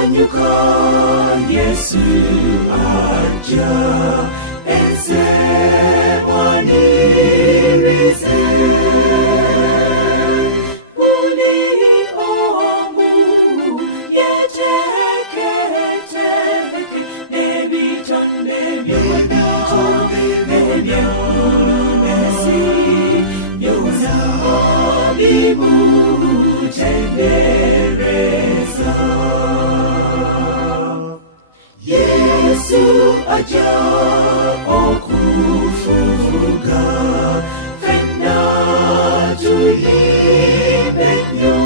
sanyuka, Yesu aja, ese mwanirize. Uli omu yeteke, nebiton nebionesi, yona bibu tendereza. Yesu aja okufufuka, fenda tulibenyo.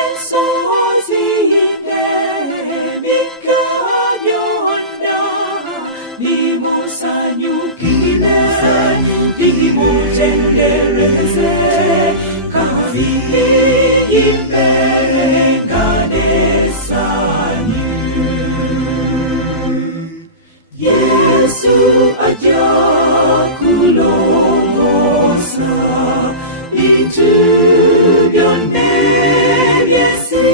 Ensozi indemikanyonda, nimusanyukile, nimutendereze, kavili imbengane sanyu. Yesu aja kulongosa, itu byonne byesi.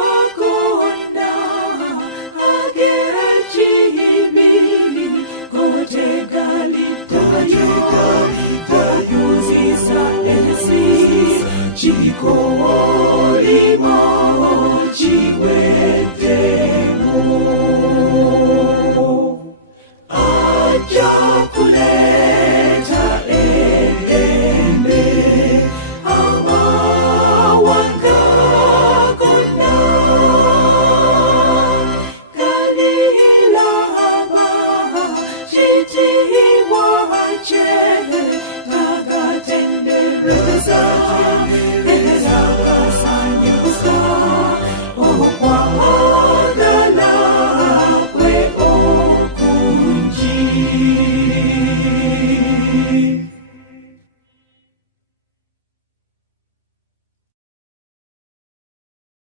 Makwakonda agechimi, kote galitayo, okuzisa ensi, chiko olimo chiwetemo. Aja kuleta endembe, amawanga kona, kalilaba chitiwache, tagatendereza, sanyuka, okwagala kwe okunji.